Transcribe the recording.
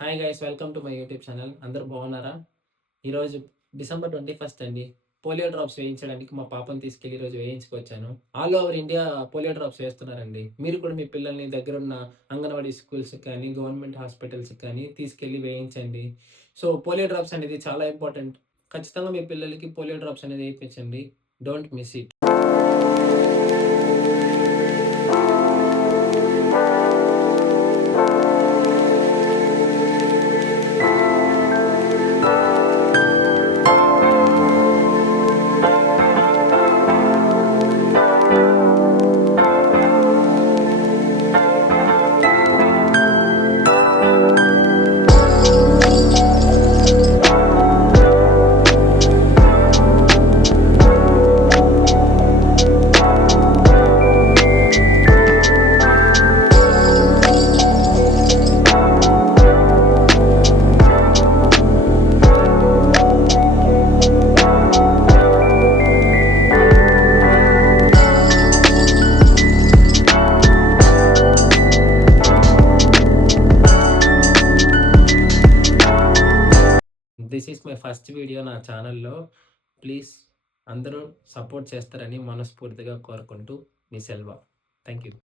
Hi guys, welcome to my YouTube channel. అందరూ బాగున్నారా? ఈరోజు డిసెంబర్ 21 అండి. పోలియో డ్రాప్స్ వేయించడానికి మా పాపని తీసుకెళ్ళి ఈరోజు వేయించుకొచ్చాను. All over India polio drops వేస్తున్నారండి. మీరు కూడా మీ పిల్లల్ని దగ్గరున్న అంగన్వాడీ స్కూల్స్‌కి కానీ, గవర్నమెంట్ హాస్పిటల్స్‌కి కానీ తీసుకెళ్ళి వేయించండి. సో, పోలియో డ్రాప్స్ అనేది చాలా ఇంపార్టెంట్. ఖచ్చితంగా మీ పిల్లలకి పోలియో డ్రాప్స్ అనేది ఏయించండి. Don't miss it. This is my first video నా ఛానల్‌లో. ప్లీజ్ అందరూ సపోర్ట్ చేస్తారని మనస్ఫూర్తిగా కోరుకుంటూ మీ సెల్వ. Thank you.